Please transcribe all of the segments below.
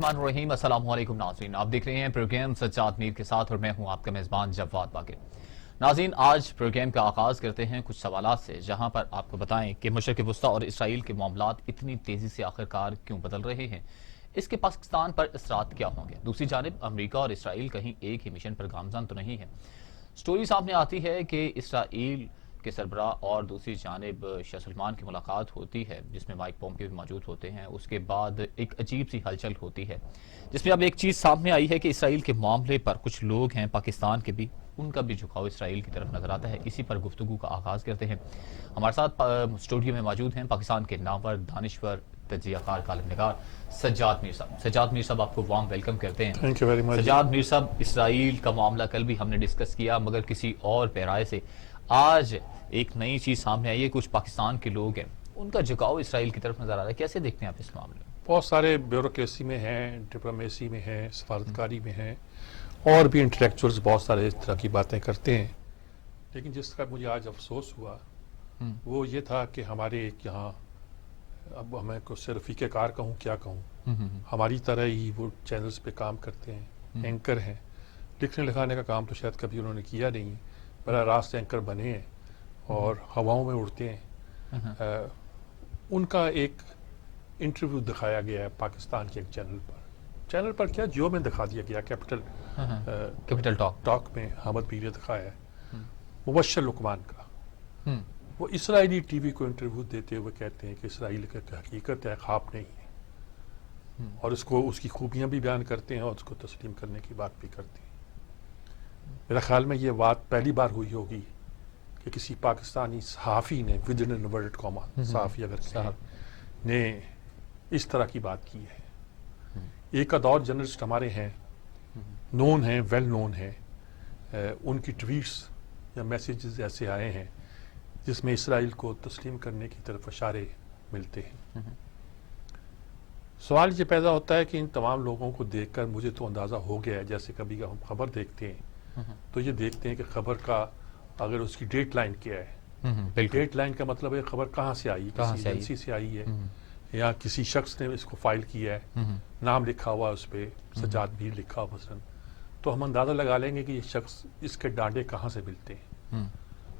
الرحمن الرحیم، السلام علیکم ناظرین، آپ دیکھ رہے ہیں پروگرام سجاد میر کے ساتھ اور میں ہوں آپ کا میزبان جواد باقر۔ ناظرین، آج پروگرام کا آغاز کرتے ہیں کچھ سوالات سے، جہاں پر آپ کو بتائیں کہ مشرق وسطیٰ اور اسرائیل کے معاملات اتنی تیزی سے آخرکار کیوں بدل رہے ہیں، اس کے پاکستان پر اثرات کیا ہوں گے۔ دوسری جانب امریکہ اور اسرائیل کہیں ایک ہی مشن پر گامزن تو نہیں ہے۔ سٹوری سامنے آتی ہے کہ اسرائیل کے سربراہ اور دوسری جانب شاہ سلمان کی ملاقات ہوتی ہے، جس میں مائک پومپیو بھی موجود ہوتے ہیں۔ اس کے بعد ایک عجیب سی ہلچل ہوتی ہے، جس میں اب ایک چیز سامنے آئی ہے کہ اسرائیل کے معاملے پر کچھ لوگ ہیں پاکستان کے بھی، ان کا بھی جھکاؤ اسرائیل کی طرف نظر آتا ہے۔ اسی پر گفتگو کا آغاز کرتے ہیں۔ ہمارے ساتھ اسٹوڈیو میں موجود ہیں پاکستان کے نامور، دانشور، تجزیہ کار، کالم نگار سجاد میر صاحب۔ سجاد میر صاحب، آپ کو وارم ویلکم کرتے ہیں۔ Thank you very much. Sajjad Mir صاحب، اسرائیل کا معاملہ کل بھی ہم نے ڈسکس کیا، مگر کسی اور پیرائے سے۔ آج ایک نئی چیز سامنے آئی ہے، کچھ پاکستان کے لوگ ہیں، ان کا جھکاؤ اسرائیل کی طرف نظر آ رہا ہے، کیسے دیکھتے ہیں آپ اس معاملے میں؟ بہت سارے بیوروکریسی میں ہیں، ڈپلومیسی میں ہیں، سفارتکاری میں ہیں، اور بھی انٹلیکچوئلز بہت سارے اس طرح کی باتیں کرتے ہیں۔ لیکن جس کا مجھے آج افسوس ہوا وہ یہ تھا کہ ہمارے ایک یہاں، اب میں کو صرف رفیق کار کہوں کیا کہوں، ہماری طرح ہی وہ چینلز پہ کام کرتے ہیں، اینکر ہیں، لکھنے لکھانے کا کام تو شاید کبھی انہوں نے کیا نہیں، براہ راست اینکر بنے ہیں اور ہواؤں میں اڑتے ہیں۔ ان کا ایک انٹرویو دکھایا گیا ہے پاکستان کے ایک چینل پر کیا جیو میں دکھا دیا گیا، کیپٹل ٹاک میں حامد میر نے دکھایا ہے مبشر لقمان کا۔ وہ اسرائیلی ٹی وی کو انٹرویو دیتے ہوئے کہتے ہیں کہ اسرائیل کا حقیقت ہے، خواب نہیں ہے، اور اس کی خوبیاں بھی بیان کرتے ہیں اور اس کو تسلیم کرنے کی بات بھی کرتے ہیں۔ میرا خیال میں یہ بات پہلی بار ہوئی ہوگی کہ کسی پاکستانی صحافی نے ودن انورٹڈ کاما صحافی اگر کہیں نے اس طرح کی بات کی ہے۔ ایک ادور جرنلسٹ ہمارے ہیں، نون ہیں، ویل نون ہیں، ان کی ٹویٹس یا میسیجز ایسے آئے ہیں جس میں اسرائیل کو تسلیم کرنے کی طرف اشارے ملتے ہیں۔ سوال یہ پیدا ہوتا ہے کہ ان تمام لوگوں کو دیکھ کر مجھے تو اندازہ ہو گیا ہے، جیسے کبھی ہم خبر دیکھتے ہیں تو یہ دیکھتے ہیں کہ خبر کا اگر اس کی ڈیٹ لائن کیا ہے، ڈیٹ لائن کا مطلب ہے خبر کہاں سے آئی، کسی ایجنسی سے آئی ہے یا کسی شخص نے اس کو فائل کیا ہے، نام لکھا ہوا اس پہ سجاد میر لکھا ہوا مثلا، تو ہم اندازہ لگا لیں گے کہ یہ شخص، اس کے ڈانڈے کہاں سے ملتے ہیں۔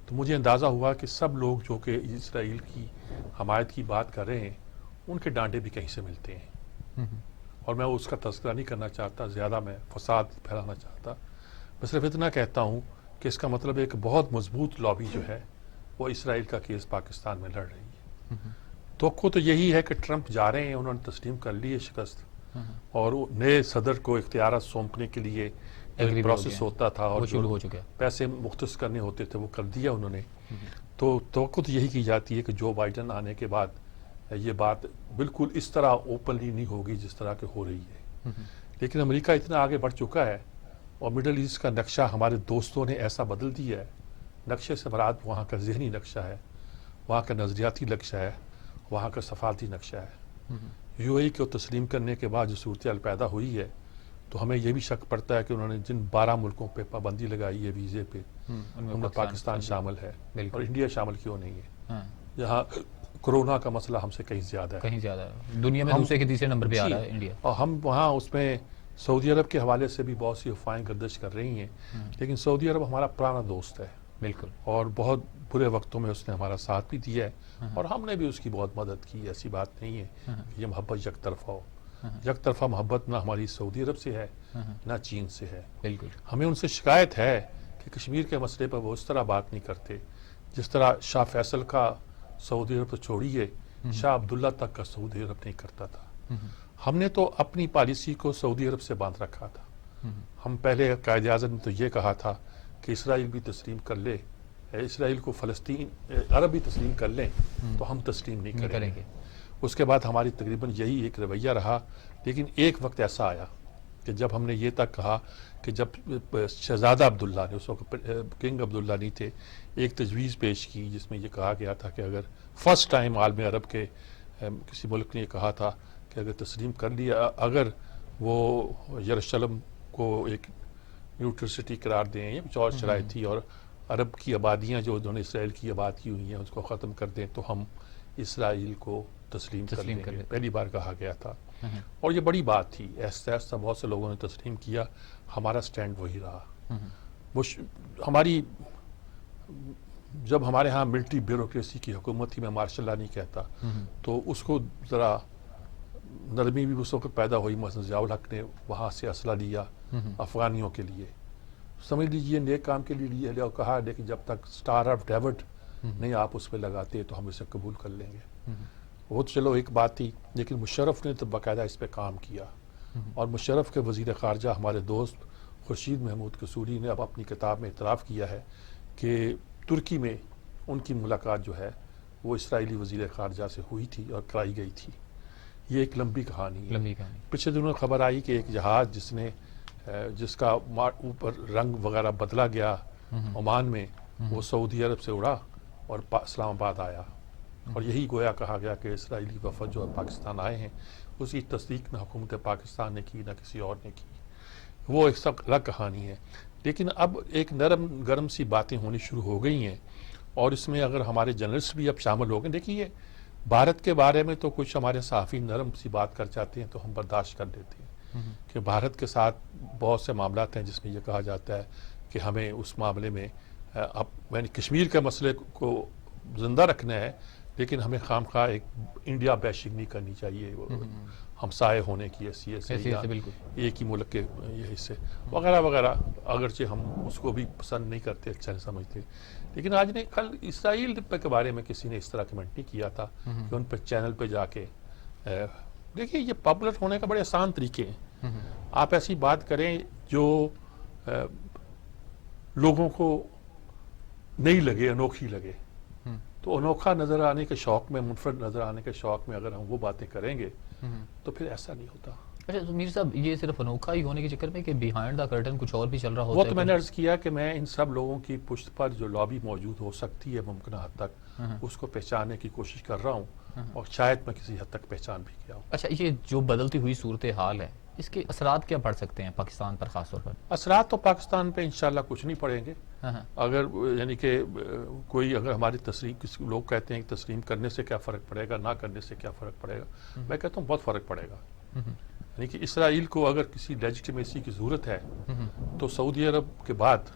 تو مجھے اندازہ ہوا کہ سب لوگ جو کہ اسرائیل کی حمایت کی بات کر رہے ہیں، ان کے ڈانڈے بھی کہیں سے ملتے ہیں، اور میں اس کا تذکرہ نہیں کرنا چاہتا، زیادہ میں فساد پھیلانا چاہتا، میں صرف اتنا کہتا ہوں کہ اس کا مطلب ایک بہت مضبوط لابی جو ہے وہ اسرائیل کا کیس پاکستان میں لڑ رہی ہے۔ توقع تو یہی ہے کہ ٹرمپ جا رہے ہیں، انہوں نے تسلیم کر لی ہے شکست، اور نئے صدر کو اختیارات سونپنے کے لیے ایک پروسیس ہوتا تھا اور جو پیسے مختص کرنے ہوتے تھے وہ کر دیا انہوں نے۔ تو توقع تو یہی کی جاتی ہے کہ جو بائیڈن آنے کے بعد یہ بات بالکل اس طرح اوپنلی نہیں ہوگی جس طرح کہ ہو رہی ہے۔ لیکن امریکہ اتنا آگے بڑھ چکا ہے اور مڈل ایسٹ کا نقشہ ہمارے دوستوں نے ایسا بدل دیا ہے، نقشے سے مراد وہاں کا ذہنی نقشہ ہے، وہاں کا نظریاتی نقشہ ہے، وہاں کا سفارتی نقشہ ہے۔ یو اے ای کو تسلیم کرنے کے بعد جو صورتحال پیدا ہوئی ہے تو ہمیں یہ بھی شک پڑتا ہے کہ انہوں نے جن 12 ملکوں پہ پابندی لگائی ہے ویزے پہ، ان میں پاکستان شامل ہے، اور انڈیا شامل کیوں نہیں ہے، جہاں کرونا کا مسئلہ ہم سے کہیں زیادہ ہے، کہیں زیادہ ہے، دنیا میں دوسرے کے تیسرے نمبر پہ آ رہا ہے انڈیا، اور ہم وہاں اس میں سعودی عرب کے حوالے سے بھی بہت سی افواہیں گردش کر رہی ہیں، لیکن سعودی عرب ہمارا پرانا دوست ہے بالکل، اور بہت برے وقتوں میں اس نے ہمارا ساتھ بھی دیا ہے، اور ہم نے بھی اس کی بہت مدد کی، ایسی بات نہیں ہے کہ یہ محبت یک طرفہ ہو۔ یک طرفہ محبت نہ ہماری سعودی عرب سے ہے نہ چین سے ہے، بالکل، ہمیں ان سے شکایت ہے کہ کشمیر کے مسئلے پر وہ اس طرح بات نہیں کرتے جس طرح شاہ فیصل کا سعودی عرب تو چھوڑیے، شاہ عبداللہ تک کا سعودی عرب نہیں کرتا تھا۔ ہم نے تو اپنی پالیسی کو سعودی عرب سے باندھ رکھا تھا، ہم پہلے قائد اعظم نے تو یہ کہا تھا کہ اسرائیل بھی تسلیم کر لے، اسرائیل کو فلسطین عرب بھی تسلیم کر لیں تو ہم تسلیم نہیں کریں گے۔ اس کے بعد ہماری تقریباً یہی ایک رویہ رہا، لیکن ایک وقت ایسا آیا کہ جب ہم نے یہ تک کہا کہ جب شہزادہ عبداللہ نے، اس وقت کنگ عبداللہ نہیں تھے، ایک تجویز پیش کی جس میں یہ کہا گیا تھا کہ اگر فرسٹ ٹائم عالم عرب کے کسی ملک نے یہ کہا تھا کہ اگر تسلیم کر لیا، اگر وہ یروشلم کو ایک نیوٹرل سٹی قرار دیں یا کچھ اور شرائط تھی، اور عرب کی آبادیاں جو انہوں نے اسرائیل کی آباد کی ہوئی ہیں اس کو ختم کر دیں تو ہم اسرائیل کو تسلیم کر لیں گے، پہلی بار کہا گیا تھا۔ اور یہ بڑی بات تھی. ایسا ایسا بہت سے لوگوں نے تسلیم کیا. ہمارا سٹینڈ وہی رہا. ہماری جب ہمارے ہاں ملٹری بیوروکریسی کی حکومت تھی, میں مارشل لا نہیں کہتا, تو اس کو ذرا نرمی بھی اس وقت پیدا ہوئی. مثلا ضیاء الحق نے وہاں سے اسلحہ لیا افغانیوں کے لیے, سمجھ لیجئے نیک کام کے لیے لیا, اور کہا لیکن جب تک اسٹار آف ڈیوڈ نہیں آپ اس پہ لگاتے تو ہم اسے قبول کر لیں گے. وہ تو چلو ایک بات تھی, لیکن مشرف نے تو باقاعدہ اس پہ کام کیا. اور مشرف کے وزیر خارجہ ہمارے دوست خورشید محمود قصوری نے اب اپنی کتاب میں اعتراف کیا ہے کہ ترکی میں ان کی ملاقات جو ہے وہ اسرائیلی وزیر خارجہ سے ہوئی تھی اور کرائی گئی تھی. یہ ایک لمبی کہانی ہے. پچھلے دنوں خبر آئی کہ ایک جہاز جس کا اوپر رنگ وغیرہ بدلا گیا عمان میں, وہ سعودی عرب سے اڑا اور اسلام آباد آیا, اور یہی گویا کہا گیا کہ اسرائیلی وفد جو پاکستان آئے ہیں اس کی تصدیق نہ حکومت پاکستان نے کی نہ کسی اور نے کی. وہ ایک سب الگ کہانی ہے. لیکن اب ایک نرم گرم سی باتیں ہونی شروع ہو گئی ہیں, اور اس میں اگر ہمارے جرنلسٹ بھی اب شامل ہو گئے. دیکھیے بھارت کے بارے میں تو کچھ ہمارے صحافی نرم سی بات کر جاتے ہیں تو ہم برداشت کر لیتے ہیں کہ بھارت کے ساتھ بہت سے معاملات ہیں جس میں یہ کہا جاتا ہے کہ ہمیں اس معاملے میں یعنی کشمیر کے مسئلے کو زندہ رکھنا ہے, لیکن ہمیں خام خواہ ایک انڈیا بیشنگ نہیں کرنی چاہیے, ہمسائے ہونے کی حیثیت سے یا ایک ہی ملک کے یہ حصے وغیرہ وغیرہ, اگرچہ ہم اس کو بھی پسند نہیں کرتے, اچھا نہیں سمجھتے. لیکن آج نے کل اسرائیل کے بارے میں کسی نے اس طرح کمنٹ نہیں کیا تھا کہ ان پہ چینل پہ جا کے دیکھیے یہ پاپولر ہونے کا بڑے آسان طریقے ہیں. آپ ایسی بات کریں جو لوگوں کو نہیں لگے, انوکھی لگے, تو انوکھا نظر آنے کے شوق میں, منفرد نظر آنے کے شوق میں اگر ہم وہ باتیں کریں گے تو پھر ایسا نہیں ہوتا. اچھا تو میر صاحب یہ صرف انوکھا ہی ہونے کے چکر میں کہ بیہائنڈ دا کرٹن کچھ اور بھی چل رہا ہوتا ہے؟ وہ تو میں نے عرض کیا کہ میں ان سب لوگوں کی پشت پر جو لابی موجود ہو سکتی ہے ممکنہ حد تک اس کو پہچاننے کی کوشش کر رہا ہوں, اور شاید میں کسی حد تک پہچان بھی کیا ہوں. اچھا یہ جو بدلتی ہوئی صورتحال ہے اس کے اثرات کیا پڑ سکتے ہیں پاکستان پر خاص طور پر؟ اثرات تو پاکستان پہ انشاءاللہ کچھ نہیں پڑیں گے. اگر یعنی کہ کوئی اگر ہماری تسلیم, کسی لوگ کہتے ہیں کہ تسلیم کرنے سے کیا فرق پڑے گا, نہ کرنے سے کیا فرق پڑے گا, میں کہتا ہوں بہت فرق پڑے گا. یعنی کہ اسرائیل کو اگر کسی لیجٹیمیسی کی ضرورت ہے تو سعودی عرب کے بعد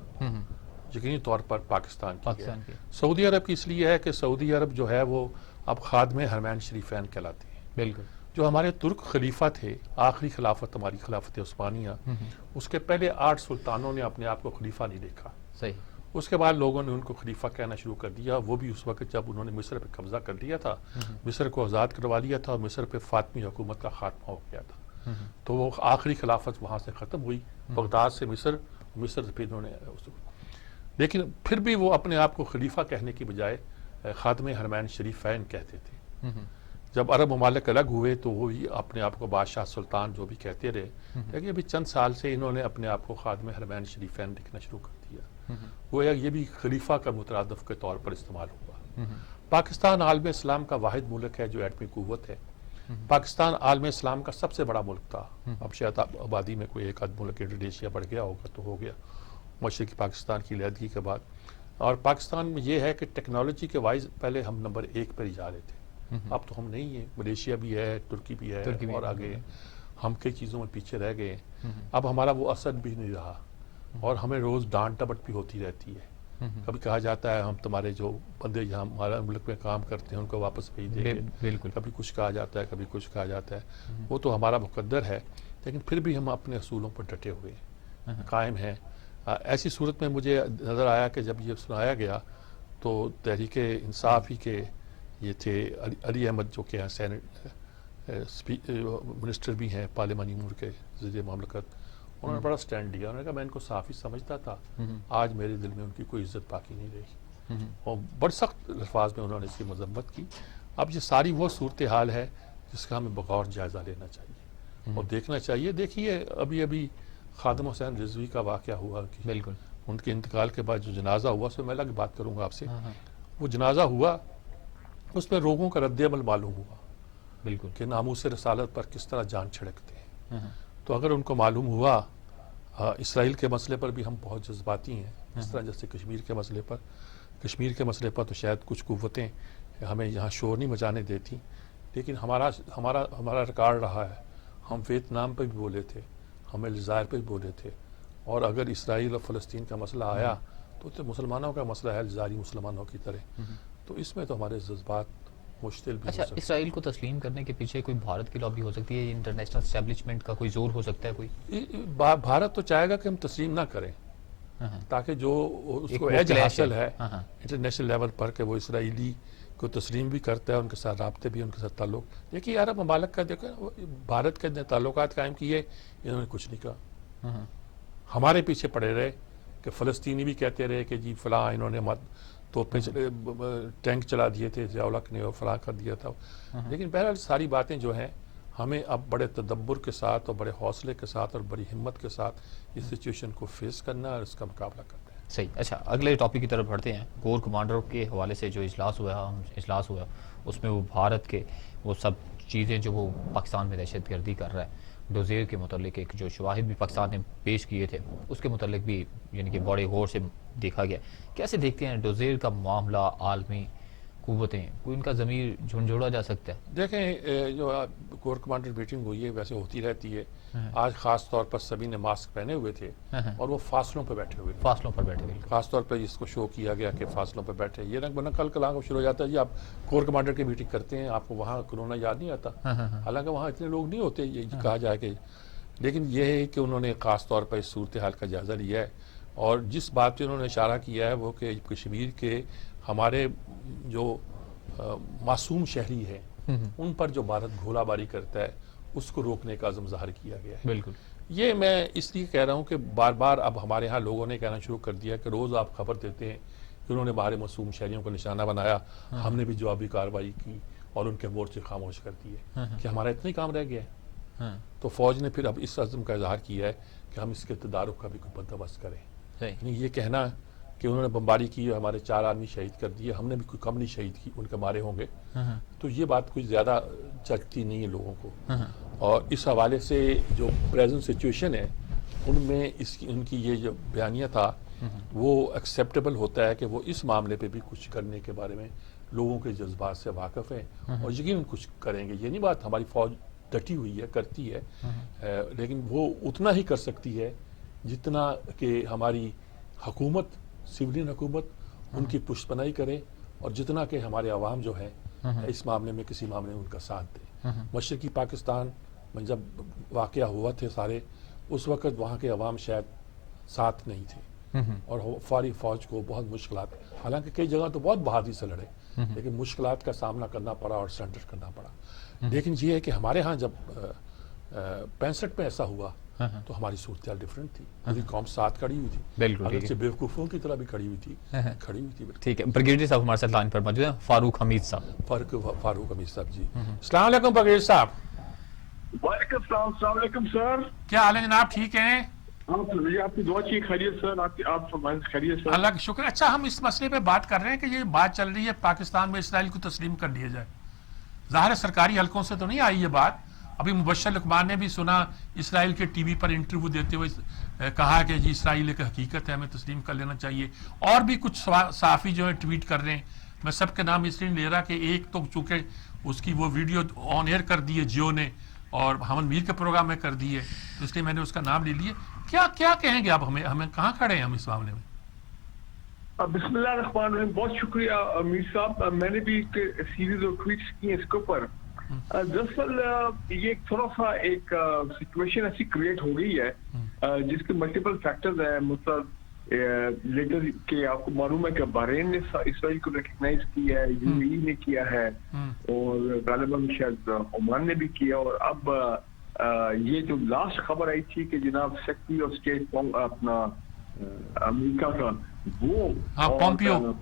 یقینی طور پر پاکستان کی ہے. سعودی عرب کی اس لیے ہے کہ سعودی عرب جو ہے وہ اب خادم حرمین شریفین کہلاتے ہیں. بالکل. جو ہمارے ترک خلیفہ تھے, آخری خلافت ہماری خلافت عثمانیہ, اس کے پہلے 8 سلطانوں نے اپنے آپ کو خلیفہ نہیں دیکھا. صحیح. اس کے بعد لوگوں نے ان کو خلیفہ کہنا شروع کر دیا. وہ بھی اس وقت جب انہوں نے مصر پہ قبضہ کر لیا تھا, مصر کو آزاد کروا لیا تھا, اور مصر پہ فاطمی حکومت کا خاتمہ ہو گیا تھا. تو وہ آخری خلافت وہاں سے ختم ہوئی, بغداد سے مصر, مصر سے پھر انہوں نے لیکن پھر بھی وہ اپنے آپ کو خلیفہ کہنے کی بجائے خادم حرمین شریفین کہتے تھے. جب عرب ممالک الگ ہوئے تو وہ اپنے آپ کو بادشاہ سلطان جو بھی کہتے رہے, لیکن ابھی چند سال سے انہوں نے اپنے آپ کو خادم حرمین شریفین لکھنا شروع کر دیا. وہ یہ بھی خلیفہ کا مترادف کے طور پر استعمال ہوا. پاکستان عالم اسلام کا واحد ملک ہے جو ایٹمی قوت ہے. پاکستان عالم اسلام کا سب سے بڑا ملک تھا. اب شاید آبادی میں کوئی ایک آدھ ملک انڈونیشیا بڑھ گیا ہوگا تو ہو گیا مشرقی پاکستان کی علیحدگی کے بعد. اور پاکستان میں یہ ہے کہ ٹیکنالوجی کے وائز پہلے ہم نمبر 1 پر ہی جا رہے تھے, اب تو ہم نہیں ہیں. ملیشیا بھی ہے, ترکی بھی ہے, اور آگے ہم کئی چیزوں میں پیچھے رہ گئے. اب ہمارا وہ اثر بھی نہیں رہا, اور ہمیں روز ڈانٹ ڈپٹ بھی ہوتی رہتی ہے. کبھی کہا جاتا ہے ہم تمہارے جو بندے یہاں ہمارے ملک میں کام کرتے ہیں ان کو واپس بھیج دیں گے. کبھی کچھ کہا جاتا ہے, کبھی کچھ کہا جاتا ہے. وہ تو ہمارا مقدر ہے, لیکن پھر بھی ہم اپنے اصولوں پر ڈٹے ہوئے قائم ہیں. ایسی صورت میں مجھے نظر آیا کہ جب یہ سنایا گیا تو تحریک انصاف ہی کے یہ تھے علی احمد جو کہ سینٹ منسٹر بھی ہیں پارلیمانی امور کے وزیر مملکت, انہوں نے بڑا سٹینڈ لیا. انہوں نے کہا میں ان کو صحافی سمجھتا تھا, آج میرے دل میں ان کی کوئی عزت باقی نہیں رہی, اور بڑے سخت الفاظ میں انہوں نے اس کی مذمت کی. اب یہ ساری وہ صورتحال ہے جس کا ہمیں بغور جائزہ لینا چاہیے اور دیکھنا چاہیے. دیکھیے ابھی خادم حسین رضوی کا واقعہ ہوا, بالکل ان کے انتقال کے بعد جو جنازہ ہوا, اس میں میں الگ بات کروں گا آپ سے. وہ جنازہ ہوا, اس میں لوگوں کا رد عمل معلوم ہوا, بالکل, کہ ناموس رسالت پر کس طرح جان چھڑکتے ہیں. تو اگر ان کو معلوم ہوا, اسرائیل کے مسئلے پر بھی ہم بہت جذباتی ہیں, اس طرح جیسے کشمیر کے مسئلے پر تو شاید کچھ قوتیں ہمیں یہاں شور نہیں مچانے دیتی, لیکن ہمارا ریکارڈ رہا ہے ہم ویتنام پہ بھی بولے تھے, ہم الجزائر پہ بھی بولے تھے, اور اگر اسرائیل اور فلسطین کا مسئلہ آیا تو مسلمانوں کا مسئلہ ہے الجزائری مسلمانوں کی طرح, تو اس میں تو ہمارے جذبات مشتعل بھی ہو اچھا, سکتے اسرائیل کو تسلیم کرنے کے پیچھے کوئی بھارت کی لابی ہو سکتی ہے, انٹرنیشنل اسٹیبلشمنٹ کا کوئی زور ہو سکتا ہے کوئی؟ ہیں. بھارت تو چاہے گا کہ ہم تسلیم نہ کریں, تاکہ جو اس ایک کو وہ ایج clash حاصل ہے. ہے ہاں ہاں انٹرنیشنل لیول پر کہ وہ اسرائیلی کو تسلیم بھی کرتا ہے, ان کے ساتھ رابطے بھی, ان کے ساتھ تعلق. دیکھیے عرب ممالک کا دیکھیں, بھارت کے تعلقات قائم کیے, انہوں نے کچھ نہیں کہا. ہمارے پیچھے پڑے رہے کہ فلسطینی بھی کہتے رہے کہ جی فلاں انہوں نے توپیں ٹینک چلا دیے تھے, ضیاء نے فلاں کر دیا تھا. لیکن بہرحال ساری باتیں جو ہیں ہمیں اب بڑے تدبر کے ساتھ اور بڑے حوصلے کے ساتھ اور بڑی ہمت کے ساتھ اس سچویشن کو فیس کرنا اور اس کا مقابلہ کرنا ہے. صحیح. اچھا, اگلے ٹاپک کی طرف بڑھتے ہیں. کور کمانڈروں کے حوالے سے جو اجلاس ہوا اس میں وہ بھارت کے وہ سب چیزیں جو وہ پاکستان میں دہشت گردی کر رہا ہے, ڈوزیر کے متعلق ایک جو شواہد بھی پاکستان نے پیش کیے تھے اس کے متعلق بھی یعنی کہ بڑے غور سے دیکھا گیا. کیسے دیکھتے ہیں ڈوزیر کا معاملہ؟ عالمی قوتیں, کوئی ان کا ضمیر جھنجھوڑا جا سکتا ہے؟ دیکھیں جو کور کمانڈر میٹنگ ہوئی ہے ویسے ہوتی رہتی ہے. آج خاص طور پر سبھی نے ماسک پہنے ہوئے تھے اور وہ فاصلوں پہ بیٹھے ہوئے تھے. فاصلوں پر بیٹھے ہوئے. خاص طور پہ اس کو شو کیا گیا کہ فاصلوں پہ بیٹھے. یہ رنگ بنا کل کلام شروع ہو جاتا ہے جی آپ کور کمانڈر کی میٹنگ کرتے ہیں, آپ کو وہاں کرونا یاد نہیں آتا. حالانکہ وہاں اتنے لوگ نہیں ہوتے یہ کہا جائے کہ, لیکن یہ ہے کہ انہوں نے خاص طور پر اس صورتحال کا جائزہ لیا ہے. اور جس بات پہ انہوں نے اشارہ کیا ہے وہ کہ کشمیر کے ہمارے جو معصوم شہری ہیں ان پر جو بھارت گھولا باری کرتا ہے اس کو روکنے کا عزم ظاہر کیا گیا ہے. بالکل. یہ میں اس لیے کہہ رہا ہوں کہ بار بار اب ہمارے ہاں لوگوں نے کہنا شروع کر دیا کہ روز آپ خبر دیتے ہیں کہ انہوں نے باہر معصوم شہریوں کو نشانہ بنایا, ہم نے بھی جوابی کارروائی کی اور ان کے مورچے خاموش کر دیے. کہ ہمارا اتنا ہی کام رہ گیا ہے؟ تو فوج نے پھر اب اس عزم کا اظہار کیا ہے کہ ہم اس کے تدارک کا بھی کوئی بندوبست کریں. یعنی یہ کہنا کہ انہوں نے بمباری کی اور ہمارے 4 آدمی شہید کر دیے, ہم نے بھی کوئی کم نہیں شہید کی, ان کے مارے ہوں گے, تو یہ بات کوئی زیادہ چلتی نہیں ہے لوگوں کو. اور اس حوالے سے جو پریزنٹ سچویشن ہے ان میں ان کی یہ جو بیانیہ تھا وہ ایکسیپٹیبل ہوتا ہے کہ وہ اس معاملے پہ بھی کچھ کرنے کے بارے میں لوگوں کے جذبات سے واقف ہیں اور یقیناً کچھ کریں گے. یہ نہیں بات ہماری فوج ڈٹی ہوئی ہے, کرتی ہے, لیکن وہ اتنا ہی کر سکتی ہے جتنا کہ ہماری حکومت, سویلین حکومت ان کی پشت پناہی کرے اور جتنا کہ ہمارے عوام جو ہیں اس معاملے میں کسی معاملے میں ان کا ساتھ دے. مشرقی پاکستان میں جب واقعہ ہوا تھے سارے, اس وقت وہاں کے عوام شاید ساتھ نہیں تھے اور فوری فوج کو بہت مشکلات, حالانکہ کئی جگہ تو بہت بہادری سے لڑے, لیکن مشکلات کا سامنا کرنا پڑا اور سرنڈر کرنا پڑا. لیکن یہ ہے کہ ہمارے ہاں جب 65 میں ایسا ہوا تو ہماری صورتحال ڈیفرنٹ تھی, پوری قوم ساتھ کھڑی ہوئی تھی, بالکل اگرچہ بیوقوفوں کی طرح بھی کھڑی ہوئی تھی. ٹھیک ہے, بریگیڈیئر صاحب ہمارے ساتھ لائن پر موجود ہیں, فاروق حمید صاحب. فاروق حمید صاحب جی, السلام علیکم بریگیڈیئر صاحب. وعلیکم السلام. السلام علیکم سر. کیا حال ہے جناب, ٹھیک ہیں؟ آپ کی دعا چاہیے. خیریت سر, آپ خیریت سر. اللہ کا شکر. اچھا, ہم اس مسئلے پہ بات کر رہے ہیں کہ یہ بات چل رہی ہے پاکستان میں اسرائیل کو تسلیم کر دیا جائے. ظاہر سرکاری حلقوں سے تو نہیں آئی یہ بات. ابھی مبشر لقمان نے بھی سنا اسرائیل کے ٹی وی پر انٹرویو دیتے ہوئے کہا کہ جی اسرائیل ایک حقیقت ہے, ہمیں تسلیم کر لینا چاہیے. اور بھی کچھ صحافی جو ہے ٹویٹ کر رہے ہیں, میں سب کے نام اس لیے لے رہا کہ ایک تو چونکہ اس کی وہ ویڈیو آن ایئر کر دی ہے جیو نے اور حمد میر کے پروگرام میں کر دی ہے, تو اس لیے میں نے اس کا نام لے لیے. کیا کہیں گے آپ ہمیں کہاں کھڑے ہیں ہم اس معاملے میں؟ بسم اللہ الرحمن الرحیم. بہت شکریہ امیر صاحب. میں نے بھی ایک سیریز آف ٹویٹس کی ہیں اس کے اوپر. دراصل یہ تھوڑا سا ایک سچویشن ایسی کریٹ ہو گئی ہے جس کے ملٹیپل فیکٹرز ہیں. مطلب لیٹر کہ آپ کو معلوم ہے کہ بحرین نے اسرائیل کو ریکگنائز کیا ہے, یو اے ای نے کیا ہے, اور غالباً شاید عمان نے بھی کیا. اور اب یہ جو لاسٹ خبر آئی تھی کہ جناب سیکرٹری آف اسٹیٹ اپنا امریکہ کا وہ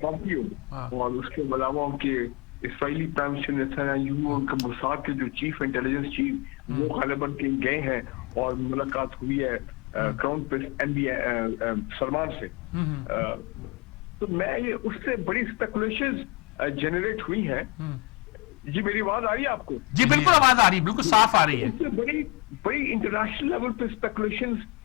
پومپیو اور اس کے علاوہ کے اسرائیلی پرائم منسٹر نیتنیاہو ان کے موساد کے جو چیف انٹیلیجنس چیف وہ غالباً گئے ہیں اور ملاقات ہوئی ہے کراؤن پرنس سلمان سے. تو میں یہ اس سے بڑی اسپیکولیشنز جنریٹ ہوئی ہیں. جی میری آواز آ رہی ہے آپ کو؟ جی بالکل آواز آ رہی ہے, بالکل صاف آ رہی ہے. اس سے بڑی انٹرنیشنل لیول پہ اسپیکولیشنز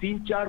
3-4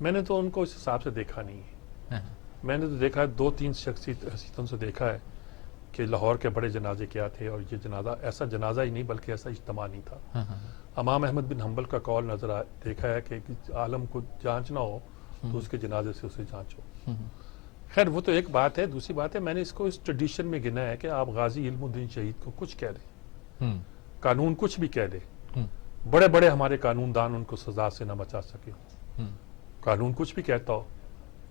میں نے تو ان کو اس حساب سے دیکھا نہیں ہے. میں نے تو دیکھا ہے 2-3 شخصیتوں سے دیکھا ہے کہ لاہور کے بڑے جنازے کیا تھے, اور یہ جنازہ ایسا جنازہ ہی نہیں بلکہ ایسا اجتماع نہیں تھا. امام احمد بن حنبل کا قول نظر دیکھا ہے کہ عالم کو جانچنا ہو تو اس کے جنازے سے اسے جانچو. خیر وہ تو ایک بات ہے. دوسری بات ہے میں نے اس کو اس ٹریڈیشن میں گنا ہے کہ آپ غازی علم الدین شہید کو کچھ کہہ دیں, قانون کچھ بھی کہہ دے, بڑے بڑے ہمارے قانون دان ان کو سزا سے نہ بچا سکے, قانون کچھ بھی کہتا ہو,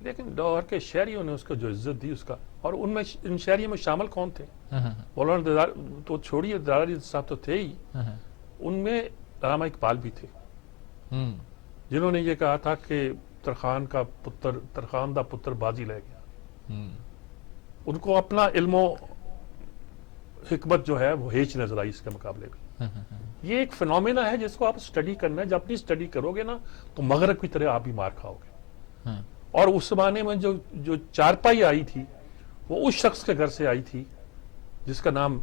لیکن لاہور کے شہریوں نے اس کو جو عزت دی اس کا, اور ان شہریوں میں شامل کون تھے؟ مولانا تو چھوڑیے, دلال صاحب تو تھے ہی, ان میں علامہ اقبال بھی تھے جنہوں نے یہ کہا تھا کہ ترخان دا پتر بازی لے گیا. ان کو اپنا علم و حکمت جو ہے وہ ہیچ نظر آئی اس کے مقابلے میں. یہ ایک فینومینا ہے جس کو آپ سٹڈی کرنا ہے. جب اپنی سٹڈی کرو گے نا تو مغرب کی طرح آپ بھی مار کھاؤ گے. اور اس زمانے میں جو چارپائی آئی تھی وہ اس شخص کے گھر سے آئی تھی جس کا نام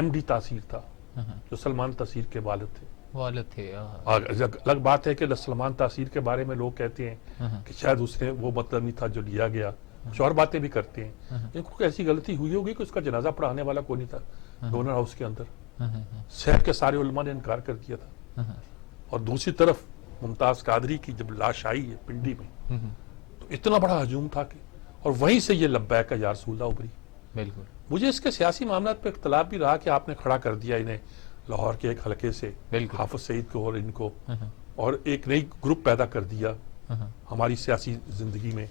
MD تاثیر تھا, جو سلمان تاثیر کے والد تھے. الگ بات ہے کہ سلمان تاثیر کے بارے میں لوگ کہتے ہیں کہ شاید اس نے وہ مطلب نہیں تھا جو لیا گیا, کچھ اور باتیں بھی کرتے ہیں. ان کو ایسی غلطی ہوئی ہوگی کہ اس کا جنازہ پڑھانے والا کوئی نہیں تھا ڈونر ہاؤس کے اندر. شہر کے سارے علماء نے انکار کر دیا تھا. اور دوسری طرف ممتاز قادری کی جب لاش آئی ہے پنڈی میں تو اتنا بڑا ہجوم تھا کہ, اور وہیں سے یہ لبیک یا رسول اللہ ابری. بالکل. مجھے اس کے سیاسی معاملات پہ اختلاف بھی رہا کہ آپ نے کھڑا کر دیا انہیں لاہور کے ایک حلقے سے, حافظ سعید کو اور ان کو, اور ایک نئی گروپ پیدا کر دیا ہماری سیاسی زندگی میں,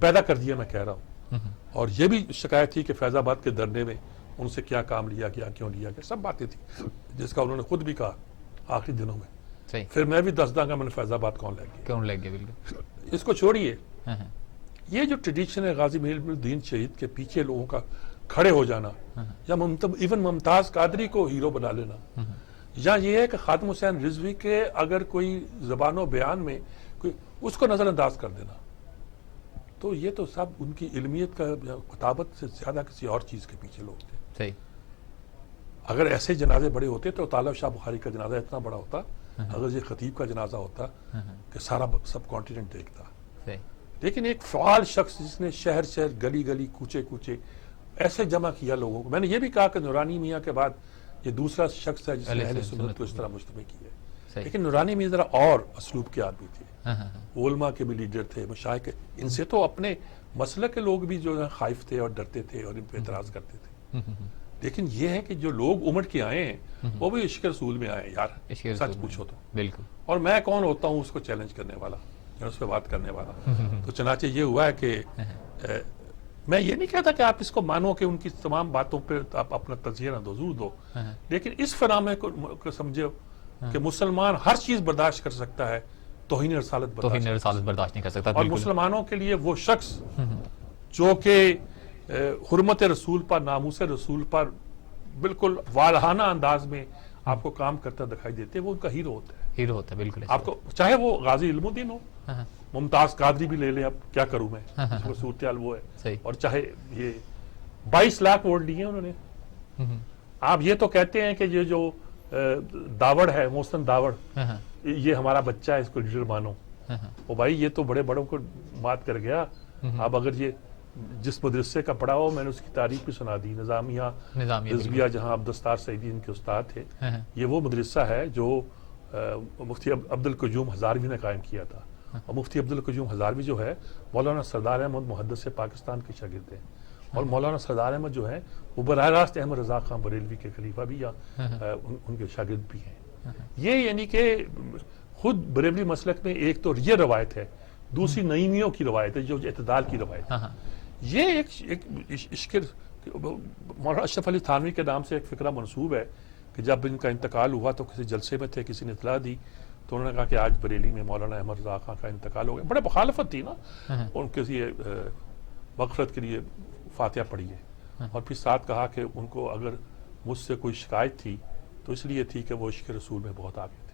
پیدا کر دیا میں کہہ رہا ہوں. اور یہ بھی شکایت تھی کہ فیض آباد کے دھرنے میں ان سے کیا کام لیا گیا, کیوں لیا گیا, سب باتیں تھیں جس کا انہوں نے خود بھی کہا آخری دنوں میں. پھر میں بھی دس داں گا میں نے فیض آباد کون لے گیا. بالکل. اس کو چھوڑیے, یہ جو ٹریڈیشن ہے غازی علم الدین شہید کے پیچھے لوگوں کا کھڑے ہو جانا, یا ایون ممتاز قادری کو ہیرو بنا لینا, یا یہ ہے کہ خادم حسین رضوی کے اگر کوئی زبان و بیان میں کوئی اس کو نظر انداز کر دینا, تو یہ تو سب ان کی علمیت کا خطابت سے زیادہ کسی اور چیز کے پیچھے لوگ تھے. اگر ایسے جنازے بڑے ہوتے تو طالب شاہ بخاری کا جنازہ اتنا بڑا ہوتا, اگر یہ خطیب کا جنازہ ہوتا کہ سارا سب کانٹیننٹ دیکھتا. لیکن ایک فعال شخص جس نے شہر شہر گلی گلی کوچے کوچے ایسے جمع کیا لوگوں کو. میں نے یہ بھی کہا کہ نورانی میاں کے بعد یہ دوسرا شخص ہے جس نے اہل سنت کو اس طرح مجتمع کیا ہے. لیکن نورانی میاں ذرا اور اسلوب کے آدمی تھے, علماء کے بھی لیڈر تھے, مشائخ کے, ان سے تو اپنے مسلک کے لوگ بھی جو خائف تھے اور ڈرتے تھے اور ان پہ اعتراض کرتے تھے. لیکن یہ ہے کہ جو لوگ امٹ کے آئے ہیں وہ بھی عشق رسول میں آئے یار, سچ پوچھو تو. بالکل. اور میں کون ہوتا ہوں اس کو چیلنج کرنے والا, اس پہ بات کرنے والا. تو چنانچہ یہ ہوا ہے کہ میں یہ نہیں کہتا کہ آپ اس کو مانو کہ ان کی تمام باتوں پہ آپ اپنا تجزیہ نہ دو, ضرور دو, لیکن اس فنامے کو سمجھو کہ مسلمان ہر چیز برداشت کر سکتا ہے, توہین رسالت برداشت نہیں کر سکتا. اور مسلمانوں کے لیے وہ شخص جو کہ حرمت رسول پر, ناموس رسول پر بالکل والہانہ انداز میں آپ کو کام کرتا دکھائی دیتے, وہ ان کا ہیرو ہوتا ہے. ہیرو ہوتا ہے بالکل. آپ کو چاہے وہ غازی علم الدین ہو, ممتاز قادری بھی لے لیں, اب کیا کروں میں, صورتحال وہ ہے. اور چاہے یہ 22 لاکھ ووٹ لیے انہوں نے. آپ یہ تو کہتے ہیں کہ یہ جو داوڑ ہے, محسن داوڑ, یہ ہمارا بچہ ہے, اس کو لیڈر مانو. وہ بھائی یہ تو بڑے بڑوں کو مات کر گیا. اب اگر یہ جس مدرسے کا پڑھا ہو, میں نے اس کی تعریف بھی سنا دی, نظامیہ رضویہ, جہاں عبدالستار سعیدی ان کے استاد تھے. یہ وہ مدرسہ ہے جو مفتی عبدالقیوم ہزاروی نے قائم کیا تھا. اور مفتی عبدالقیوم ہزاروی جو ہے مولانا سردار احمد محدث پاکستان کے شاگرد ہیں, اور مولانا سردار احمد جو ہیں وہ براہ راست احمد رضا خان بریلوی کے خلیفہ بھی یا ان کے شاگرد بھی ہیں. یہ یعنی کہ خود بریلوی مسلک میں ایک تو یہ روایت ہے, دوسری نعیمیوں کی روایت ہے جو اعتدال کی روایت ہے. یہ ایک عشق مولانا اشرف علی تھانوی کے نام سے ایک فقرہ منسوب ہے کہ جب ان کا انتقال ہوا تو کسی جلسے میں تھے, کسی نے اطلاع دی تو انہوں نے کہا کہ آج بریلی میں مولانا احمد رضا خان کا انتقال ہو گیا. بڑے مخالفت تھی نا, ان کے لیے مغفرت کے لیے فاتحہ پڑھی ہے, اور پھر ساتھ کہا کہ ان کو اگر مجھ سے کوئی شکایت تھی تو اس لیے تھی کہ وہ عشق رسول میں بہت آگے تھے.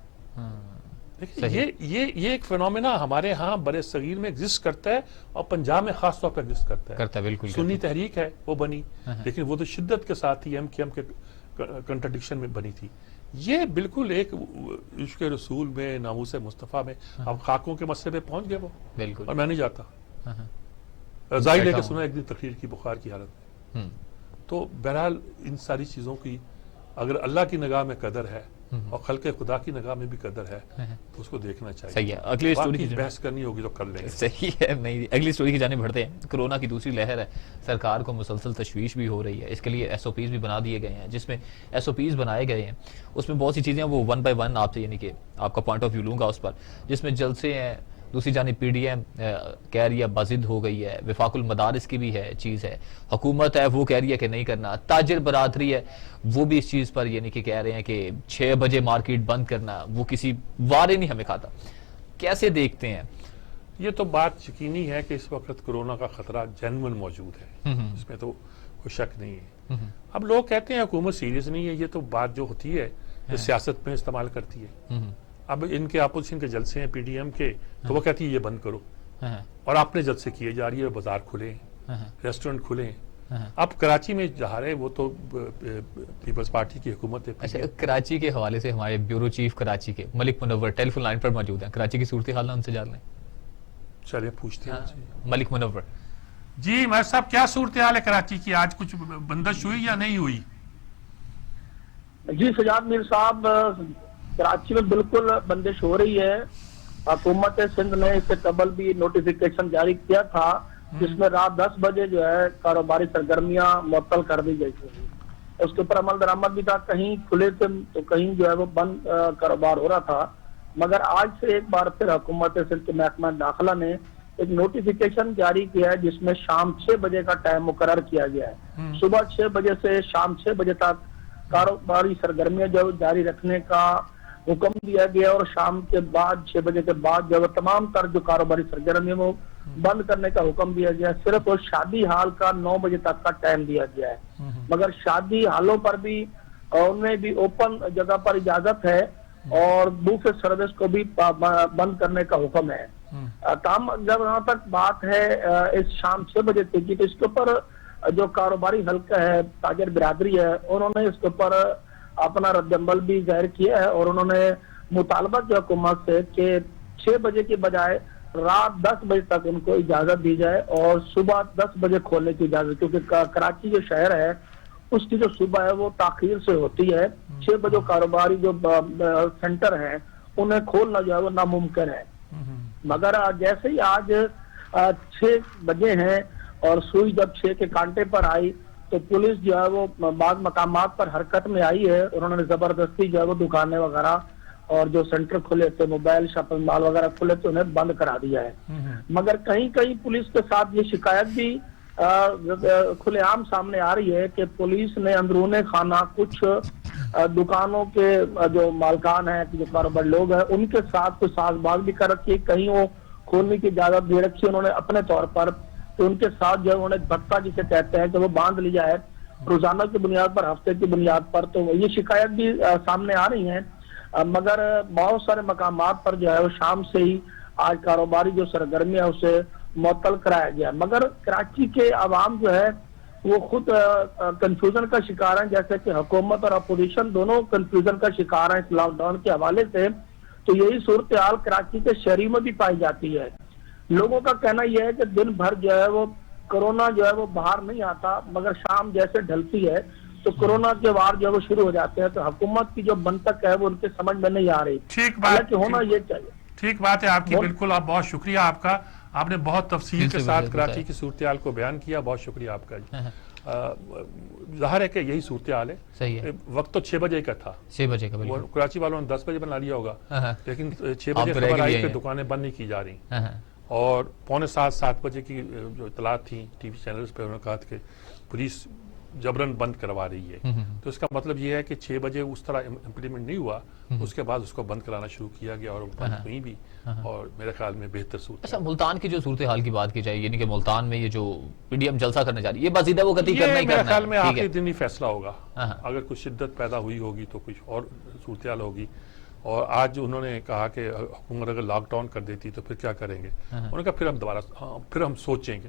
یہ ایک فینومینا ہمارے ہاں برے صغیر میں ایگزسٹ کرتا ہے, اور پنجاب میں خاص طور پر ایگزسٹ کرتا ہے. بالکل سنی تحریک ہے وہ بنی, لیکن وہ تو شدت کے ساتھ ہی ایم کے کنٹرڈکشن میں بنی تھی. یہ بالکل ایک عشق رسول میں، ناموس مصطفیٰ میں اب خاکوں کے مسئلے پہ پہنچ گئے وہ، بالکل، اور میں نہیں جاتا ظاہر ہے کہ سنا ایک دن تقریر کی بخار کی حالت میں. تو بہرحال ان ساری چیزوں کی اگر اللہ کی نگاہ میں قدر ہے اور خلق خدا کی نگاہ میں بھی قدر ہے تو اس کو دیکھنا چاہیے. صحیح ہے. اگلی اسٹوری کی بحث کرنی ہوگی تو کر لیں گے. صحیح ہے. نہیں، اگلی اسٹوری کی جانب بڑھتے ہیں. کرونا کی دوسری لہر ہے، سرکار کو مسلسل تشویش بھی ہو رہی ہے. اس کے لیے ایس او پیز بھی بنا دیے گئے ہیں، جس میں ایس او پیز بنائے گئے ہیں اس میں بہت سی چیزیں وہ 1 بائی 1 آپ سے، یعنی کہ آپ کا پوائنٹ آف ویو لوں گا اس پر، جس میں جلسے ہیں. دوسری جانب پی ڈی ایم کہہ رہی ہے بازد ہو گئی ہے، وفاق المدارس کی بھی ہے چیز ہے، حکومت ہے وہ کہہ رہی ہے کہ نہیں کرنا، تاجر برادری ہے وہ بھی اس چیز پر یعنی کہ کہہ رہے ہیں کہ 6 بجے مارکیٹ بند کرنا، وہ کسی وارے نہیں ہمیں کھاتا. کیسے دیکھتے ہیں؟ یہ تو بات یقینی ہے کہ اس وقت کرونا کا خطرہ جینون موجود ہے، اس میں تو کوئی شک نہیں ہے. اب لوگ کہتے ہیں حکومت سیریس نہیں ہے، یہ تو بات جو ہوتی ہے جو سیاست میں استعمال کرتی ہے. اب ان کے اپوزیشن کے جلسے ہیں پی ڈی ایم کے، تو وہ کہتی ہے یہ بند کرو، اور اپنے جلسے کیے جا رہی ہے، بازار کھلے ہیں، ریسٹورنٹ کھلے ہیں. اب کراچی میں جہاں ہے وہ تو پیپلز پارٹی کی حکومت ہے. اچھا، کراچی کے حوالے سے ہمارے بیورو چیف کراچی کے ملک منور ٹیلی فون لائن پر موجود ہیں. کراچی کی صورتحال ان سے جان لیں. چلیے پوچھتے ہیں. ملک منور جی میر صاحب، کیا صورتحال ہے کراچی کی؟ آج کچھ بندش ہوئی یا نہیں ہوئی؟ جی سجاد میر صاحب، کراچی میں بالکل بندش ہو رہی ہے. حکومت سندھ نے اس سے قبل بھی نوٹیفیکیشن جاری کیا تھا جس میں رات 10 بجے جو ہے کاروباری سرگرمیاں معطل کر دی گئی تھی. اس کے اوپر عمل درآمد بھی تھا، کہیں کھلے تھے تو کہیں جو ہے وہ بند کاروبار ہو رہا تھا. مگر آج سے ایک بار پھر حکومت سندھ کے محکمہ داخلہ نے ایک نوٹیفیکیشن جاری کیا ہے جس میں شام 6 بجے کا ٹائم مقرر کیا گیا ہے. صبح 6 بجے سے شام 6 بجے تک کاروباری سرگرمیاں جو جاری رکھنے کا حکم دیا گیا، اور شام کے بعد 6 بجے کے بعد جو تمام تر جو کاروباری سرگرمیاں وہ بند کرنے کا حکم دیا گیا. صرف شادی ہال کا 9 بجے تک کا ٹائم دیا گیا ہے، مگر شادی ہالوں پر بھی ان میں بھی اوپن جگہ پر اجازت ہے اور بوفے سروس کو بھی بند کرنے کا حکم ہے. تاہم جب یہاں تک بات ہے اس شام 6 بجے تک کی، تو اس کے اوپر جو کاروباری حلقہ ہے، تاجر برادری ہے، انہوں نے اس کے اوپر اپنا رد عمل بھی ظاہر کیا ہے، اور انہوں نے مطالبہ کیا حکومت سے کہ 6 بجے کی بجائے رات 10 بجے تک ان کو اجازت دی جائے اور صبح 10 بجے کھولنے کی اجازت، کیونکہ کراچی جو شہر ہے اس کی جو صبح ہے وہ تاخیر سے ہوتی ہے. 6 بجے کاروباری جو سینٹر ہیں انہیں کھولنا جو ہے وہ ناممکن ہے. مگر جیسے ہی آج 6 بجے ہیں اور سوئی جب 6 کے کانٹے پر آئی تو پولیس جو ہے وہ بعض مقامات پر حرکت میں آئی ہے. انہوں نے زبردستی جو ہے وہ دکانیں وغیرہ اور جو سینٹر کھلے تھے، موبائل شاپنگ مال وغیرہ کھلے تھے، انہیں بند کرا دیا ہے. مگر کہیں کہیں پولیس کے ساتھ یہ شکایت بھی کھلے عام سامنے آ رہی ہے کہ پولیس نے اندرون خانہ کچھ دکانوں کے جو مالکان ہیں، جو کاروبار لوگ ہیں، ان کے ساتھ کوئی ساز باز بھی کر رکھی ہے. کہیں وہ کھولنے کی اجازت دے رکھی ہے انہوں نے اپنے طور پر، تو ان کے ساتھ جو ہے انہوں نے بھتہ جسے کہتے ہیں کہ وہ باندھ لیا ہے روزانہ کی بنیاد پر، ہفتے کی بنیاد پر. تو یہ شکایت بھی سامنے آ رہی ہیں. مگر بہت سارے مقامات پر جو ہے وہ شام سے ہی آج کاروباری جو سرگرمی ہے اسے معطل کرایا گیا. مگر کراچی کے عوام جو ہے وہ خود کنفیوژن کا شکار ہیں، جیسے کہ حکومت اور اپوزیشن دونوں کنفیوژن کا شکار ہیں اس لاک ڈاؤن کے حوالے سے. تو یہی صورتحال کراچی کے شہری میں بھی پائی جاتی ہے. لوگوں کا کہنا یہ ہے کہ دن بھر جو ہے وہ کرونا جو ہے وہ باہر نہیں آتا، مگر شام جیسے ڈھلتی ہے تو کرونا کے وار جو ہے وہ شروع ہو جاتے ہیں. تو حکومت کی جو منطق ہے وہ ان کے سمجھ میں نہیں آ رہی. ٹھیک بات ہونا یہ چاہیے. ٹھیک بات ہے آپ کی، بالکل. آپ بہت شکریہ آپ کا، آپ نے بہت تفصیل کے ساتھ کراچی کی صورتحال کو بیان کیا. بہت شکریہ آپ کا. ظاہر ہے کہ یہی صورتحال ہے. صحیح ہے. وقت تو 6 بجے کا تھا، 6 بجے کا. کراچی والوں نے 10 بجے بنا لیا ہوگا، لیکن 6 بجے خبر آئی کہ دکانیں بند نہیں کی جا رہی، اور 6:45 بجے کی جو اطلاعات تھیں ٹی وی چینلز پہ، انہوں نے کہا کہ پولیس جبرن بند کروا رہی ہے. تو اس کا مطلب یہ ہے کہ 6 بجے اس طرح امپلیمنٹ نہیں ہوا، اس کے بعد اس کو بند کرانا شروع کیا گیا اور بند ہوئی بھی، اور میرے خیال میں بہتر صورت. اچھا، ملتان کی جو صورتحال کی بات کی جائے، یعنی کہ ملتان میں یہ جو پی ڈی ایم جلسہ کرنے جا رہی ہے، یہ بازیدہ وہ قطعی کرنا ہی کرنا ہے. میرے خیال میں آخری دن ہی فیصلہ ہوگا. اگر کچھ شدت پیدا ہوئی ہوگی تو کچھ اور صورتحال ہوگی. اور آج انہوں نے کہا کہ حکومت اگر لاک ڈاؤن کر دیتی تو پھر کیا کریں گے. انہوں نے کہا پھر ہم دوبارہ پھر ہم سوچیں گے.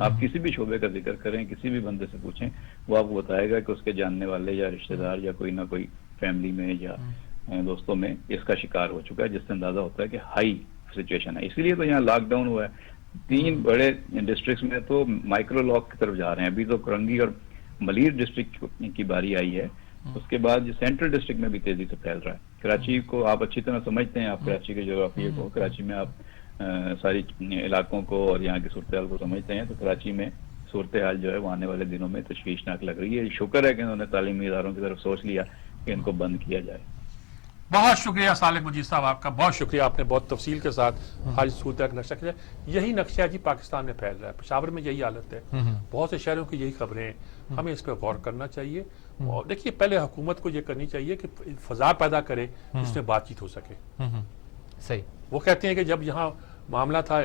آپ کسی بھی شعبے کا ذکر کریں، کسی بھی بندے سے پوچھیں، وہ آپ کو بتائے گا کہ اس کے جاننے والے یا رشتہ دار یا کوئی نہ کوئی فیملی میں یا دوستوں میں اس کا شکار ہو چکا ہے، جس سے اندازہ ہوتا ہے کہ ہائی سچویشن ہے. اسی لیے تو یہاں لاک ڈاؤن ہوا ہے. 3 بڑے ڈسٹرکٹس میں تو مائکرو لاک کی طرف جا رہے ہیں. ابھی تو کرنگی اور ملیر ڈسٹرکٹ کی باری آئی ہے. اس کے بعد سینٹرل ڈسٹرکٹ میں بھی تیزی سے پھیل رہا ہے. کراچی کو آپ اچھی طرح سمجھتے ہیں، آپ کراچی کے جغرافیے کو، کراچی میں آپ ساری علاقوں کو اور یہاں کی صورتحال کو سمجھتے ہیں. تو کراچی میں صورتحال جو ہے وہ آنے والے دنوں میں تشویشناک لگ رہی ہے. شکر ہے کہ انہوں نے تعلیمی اداروں کی طرف سوچ لیا کہ ان کو بند کیا جائے. بہت شکریہ صالح مجید صاحب، آپ کا بہت شکریہ. آپ نے بہت تفصیل کے ساتھ حالی صورتحال کا نقشہ کیا. یہی نقشہ جی پاکستان میں پھیل رہا ہے. پشاور میں یہی حالت ہے، بہت سے شہروں کی یہی خبریں ہیں. ہمیں اس پہ غور کرنا چاہیے. اور دیکھیے پہلے حکومت کو یہ کرنی چاہیے کہ فضا پیدا کرے جس میں بات چیت ہو سکے. صحیح. وہ کہتے ہیں کہ جب یہاں معاملہ تھا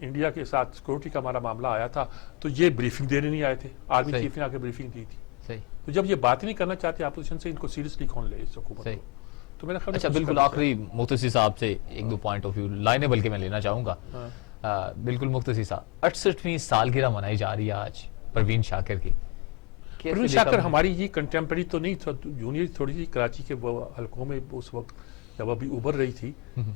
انڈیا کے ساتھ سیکورٹی کا ہمارا معاملہ آیا تھا تو یہ بریفنگ دینے نہیں آئے تھے. آرمی چیف نے آ کے بریفنگ دی تھی. تو جب یہ بات نہیں کرنا چاہتے اپوزیشن سے، ان کو سیریسلی کون لے اس حکومت کو؟ تو میں نے خیال اچھا بالکل آخری مختصی صاحب سے 1-2 پوائنٹ آف ویو لائنیں بلکہ میں لینا چاہوں گا. بالکل مختصی صاحب، 68ویں سالگرہ منائی جا رہی ہے آج پروین شاکر کی. پروین شاکر ہماری یہ کنٹمپریری تو نہیں، جونیئر تھوڑی سی کراچی کے وہ حلقوں میں اس وقت جب ابھی ابھر رہی تھی.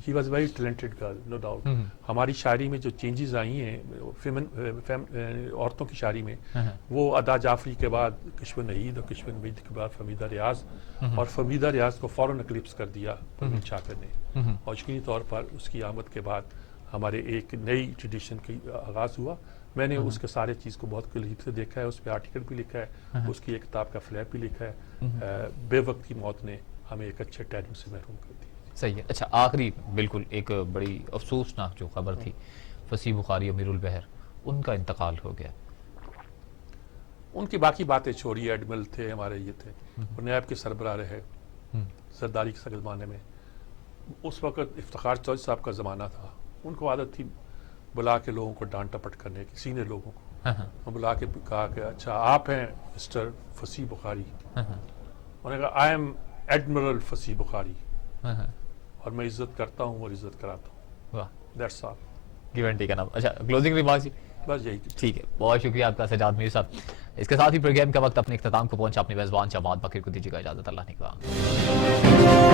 She was very talented girl, no doubt. ہماری شاعری میں جو چینجز آئی ہیں عورتوں کی شاعری میں، وہ ادا جعفری کے بعد کشور نہید اور کشور نہید کے بعد فہمیدہ ریاض، اور فہمیدہ ریاض کو فوراً اکلپس کر دیا پروین شاکر نے. اور یقینی طور پر اس کی آمد کے بعد ہمارے ایک نئی ٹریڈیشن کی آغاز ہوا. میں نے اس کے سارے چیز کو بہت قریب سے دیکھا ہے. اس پہ آرٹیکل بھی لکھا ہے، اس کی ایک کتاب کا فلیپ بھی لکھا ہے. بے وقت کی موت نے ہمیں ایک اچھے ٹیلنٹ سے محروم کر دیا. صحیح ہے. اچھا آخری بالکل ایک بڑی افسوسناک جو خبر تھی، فصیح بخاری امیر البحر، ان کا انتقال ہو گیا. ان کی باقی باتیں چھوڑی. ایڈمرل تھے ہمارے، یہ تھے نیب کے سربراہ رہے سرداری کے زمانے میں. اس وقت افتخار چوہدری صاحب کا زمانہ تھا. ان کو عادت تھی بلا کے لوگوں کو ڈانٹ ٹپٹ کرنے کی، سینئر لوگوں کو بلا کے کہا کہ اچھا آپ ہیں مسٹر فصیح بخاری. انہوں نے کہا آئی ایم ایڈمرل فصیح بخاری، اور میں عزت کرتا ہوں اور عزت کراتا ہوں. That's all. Give and take کا نام. اچھا کلوزنگ ریمارکس. بس یہی. ٹھیک ہے، بہت شکریہ آپ کا سجاد میر صاحب. اس کے ساتھ ہی پروگرام کا وقت اپنے اختتام کو پہنچا. اپنی میزبان شہباد بکیر کو دیجیے گا اجازت. اللہ نے کہا.